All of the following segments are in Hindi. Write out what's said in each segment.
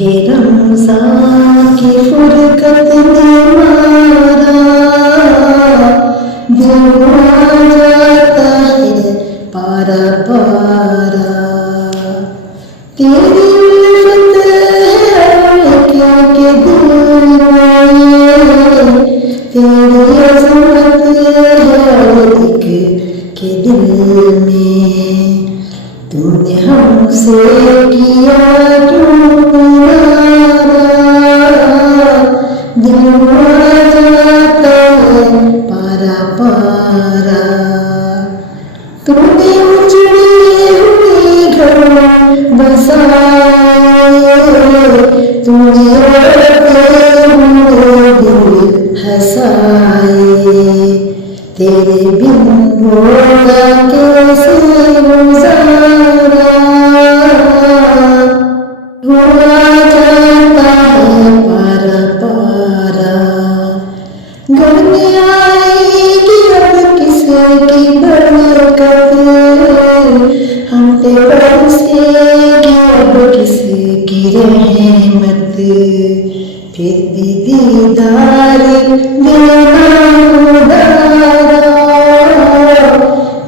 माहे रमज़ान की फुरकत ने मारा दिल आ जाता है पारा पारा। तेरी उल्फत है के दिल में, तेरी अज़मत है के दिल में। तूने हमसे किया दिल आ जाता है पारा पारा। तूने उजड़े हुए घर बसाए, तूने रोते हुए दिल हंसाए। तेरे बिन होगा कैसे गुजारा, हुआ जाता है पारा पारा। घर में आएगी अब किसकी बरकत, हम पे बरसेगी अब किसकी रहमत। फिर भी दीदार देना उदारा,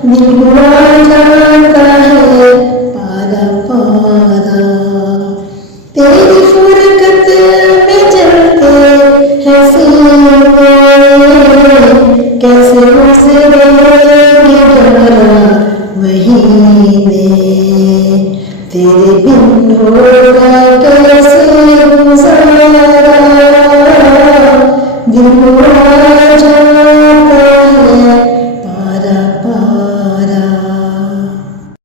दिल आ जाता है पारा पारा। तेरी फुरकत में जलते हैं सीने, कैसे गुजरेंगे 11 महीने। तेरे बिन होगा